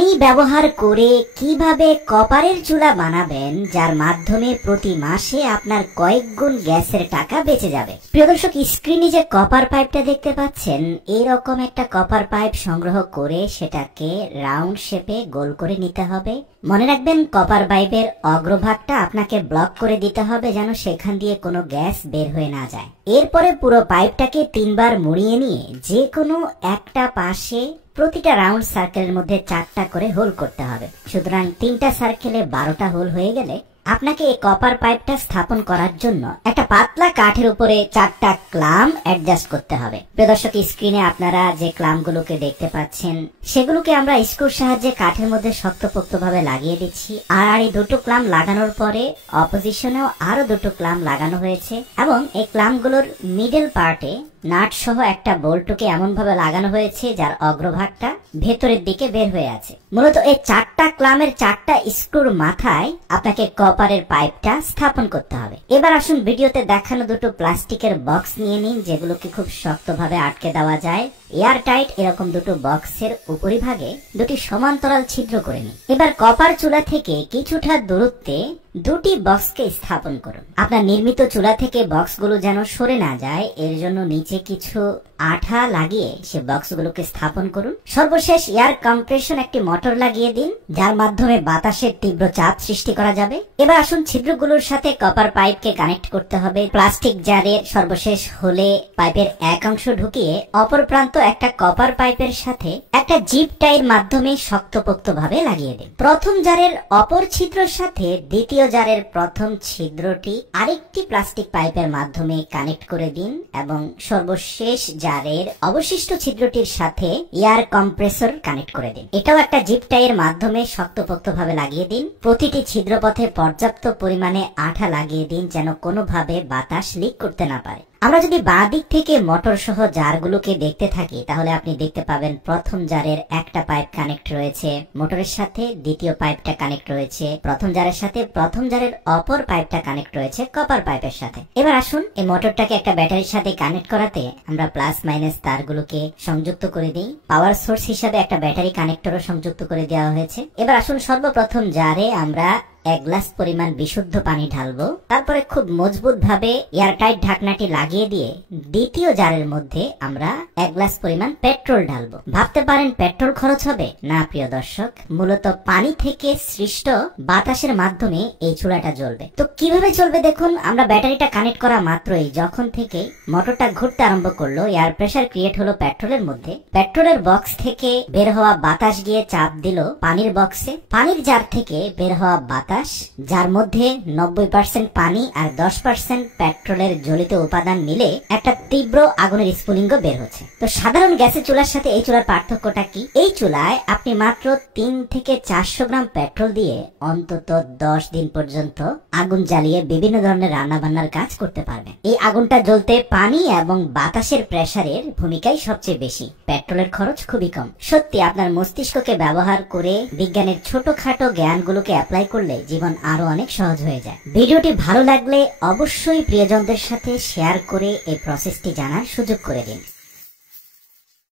পানি ব্যবহার করে কিভাবে কপারের চুলা বানাবেন যার মাধ্যমে প্রতি মাসে আপনার কয়েক গুণ গ্যাসের টাকা বেঁচে যাবে। প্রিয় দর্শক, স্ক্রিনে যে কপার পাইপটা দেখতে পাচ্ছেন, এইরকম একটা কপার পাইপ সংগ্রহ করে সেটাকে রাউন্ড শেপে গোল করে নিতে হবে। মনে রাখবেন, কপার পাইপের অগ্রভাগটা আপনাকে ব্লক করে দিতে হবে যেন সেখান দিয়ে কোনো গ্যাস বের হয়ে না যায়। এরপরে পুরো পাইপটাকে 3 বার মুড়িয়ে নিয়ে যে কোনো একটা পাশে প্রতিটা রাউন্ড সার্কেলের মধ্যে 4টা করে হোল করতে হবে। সুতরাং 3টা সার্কেলে 12টা হোল হয়ে গেলে আপনাকে এই কপার পাইপটা স্থাপন করার জন্য একটা পাতলা কাঠের উপরে 4টা ক্লাম অ্যাডজাস্ট করতে হবে। প্রিয় দর্শক, স্ক্রিনে আপনারা যে ক্লামগুলোকে দেখতে পাচ্ছেন সেগুলোকে আমরা স্ক্রুর সাহায্যে কাঠের মধ্যে শক্তপোক্তভাবে লাগিয়ে দিচ্ছি। আর এই দুটো ক্লাম লাগানোর পরে অপোজিশনেও আরো দুটো ক্লাম লাগানো হয়েছে এবং এই ক্লামগুলোর মিডল পার্টে নাট সহ একটা বোল্টকে এমন ভাবে লাগানো হয়েছে যার অগ্রভাগটা ভেতরের দিকে বের হয়ে আছে। মূলত এই 4টা ক্লামের 4টা স্ক্রুর মাথায় আপনাকে কপারের পাইপটা স্থাপন করতে হবে। এবার আসুন ভিডিওতে দেখানো দুটো প্লাস্টিকের বক্স নিয়ে নিন, যেগুলোকে খুব শক্তভাবে আটকে দেওয়া যায়। এয়ার টাইট এরকম দুটো বক্সের উপরিভাগে দুটি সমান্তরাল ছিদ্র করে নিন। এবার কপার চুলা থেকে কিছুটা দূরত্বে দুটি বক্সকে স্থাপন করুন। আপনার নির্মিত চুলা থেকে বক্সগুলো যেন সরে না যায়, এর জন্য নিচে কিছু আঠা লাগিয়ে সে বক্সগুলোকে স্থাপন করুন। সর্বশেষ এয়ার কম্প্রেশন একটি মোটর লাগিয়ে দিন, যার মাধ্যমে বাতাসের তীব্র চাপ সৃষ্টি করা যাবে। এবার আসুন ছিদ্রগুলোর সাথে কপার পাইপকে কানেক্ট করতে হবে। প্লাস্টিক জারের সর্বশেষ হোলে পাইপের এক অংশ ঢুকিয়ে অপর প্রান্ত একটা কপার পাইপের সাথে একটা জিপ টাইয়ের মাধ্যমে শক্তপোক্তভাবে লাগিয়ে দিন। প্রথম জারের অপর ছিদ্রের সাথে দ্বিতীয় জারের প্রথম ছিদ্রটি আরেকটি প্লাস্টিক পাইপের মাধ্যমে কানেক্ট করে দিন এবং সর্বশেষ জারের অবশিষ্ট ছিদ্রটির সাথে এয়ার কম্প্রেসর কানেক্ট করে দিন। এটাও একটা জিপ টাইয়ের মাধ্যমে শক্তপোক্তভাবে লাগিয়ে দিন। প্রতিটি ছিদ্রপথে পর্যাপ্ত পরিমাণে আঠা লাগিয়ে দিন যেন কোনোভাবে বাতাস লিক করতে না পারে। আমরা যদি বাঁ দিক থেকে মোটর সহ জারগুলোকে দেখতে থাকি তাহলে আপনি দেখতে পাবেন প্রথম জারের একটা পাইপ কানেক্ট রয়েছে মোটরের সাথে, দ্বিতীয় পাইপটা কানেক্ট রয়েছে প্রথম জারের সাথে, প্রথম জারের অপর পাইপটা কানেক্ট রয়েছে কপার পাইপের সাথে। এবার আসুন এই মোটরটাকে একটা ব্যাটারির সাথে কানেক্ট করাতে আমরা প্লাস মাইনাস তারগুলোকে সংযুক্ত করে দিই। পাওয়ার সোর্স হিসাবে একটা ব্যাটারি কানেক্টরও সংযুক্ত করে দেওয়া হয়েছে। এবার আসুন সর্বপ্রথম জারে আমরা 1 গ্লাস পরিমাণ বিশুদ্ধ পানি ঢালবো। তারপরে খুব মজবুত ভাবে এয়ারটাইট ঢাকনাটি লাগিয়ে দিয়ে দ্বিতীয় জারের মধ্যে আমরা 1 গ্লাস পরিমাণ পেট্রোল ঢালবো। ভাবতে পারেন পেট্রোল খরচ হবে? না প্রিয় দর্শক, মূলত পানি থেকে সৃষ্ট বাতাসের মাধ্যমে এই চুলাটা জ্বলবে। তো কিভাবে চলবে দেখুন, আমরা ব্যাটারিটা কানেক্ট করা মাত্রই যখন থেকে মোটরটা ঘুরতে আরম্ভ করলো, এয়ার প্রেসার ক্রিয়েট হলো পেট্রোলের মধ্যে। পেট্রোলের বক্স থেকে বের হওয়া বাতাস গিয়ে চাপ দিল পানির বক্সে। পানির জার থেকে বের হওয়া বাতাস, যার মধ্যে 90% পানি আর 10% পেট্রোলের জ্বলিত উপাদান মিলে একটা তীব্র আগুনের স্ফুলিঙ্গ বের হচ্ছে। তো সাধারণ গ্যাসের চুলার সাথে এই চুলার পার্থক্যটা কি? এই চুলায় আপনি মাত্র 3 থেকে 400 গ্রাম পেট্রোল দিয়ে অন্তত 10 দিন পর্যন্ত আগুন জ্বালিয়ে বিভিন্ন ধরনের রান্না বান্নার কাজ করতে পারবেন। এই আগুনটা জ্বলতে পানি এবং বাতাসের প্রেসারের ভূমিকাই সবচেয়ে বেশি, পেট্রোলের খরচ খুবই কম। সত্যি আপনার মস্তিষ্ককে ব্যবহার করে বিজ্ঞানের ছোটখাটো জ্ঞানগুলোকে অ্যাপ্লাই করলে জীবন আরো অনেক সহজ হয়ে যায়। ভিডিওটি ভালো লাগলে অবশ্যই প্রিয়জনদের সাথে শেয়ার করে এই প্রসেসটি জানার সুযোগ করে দিন।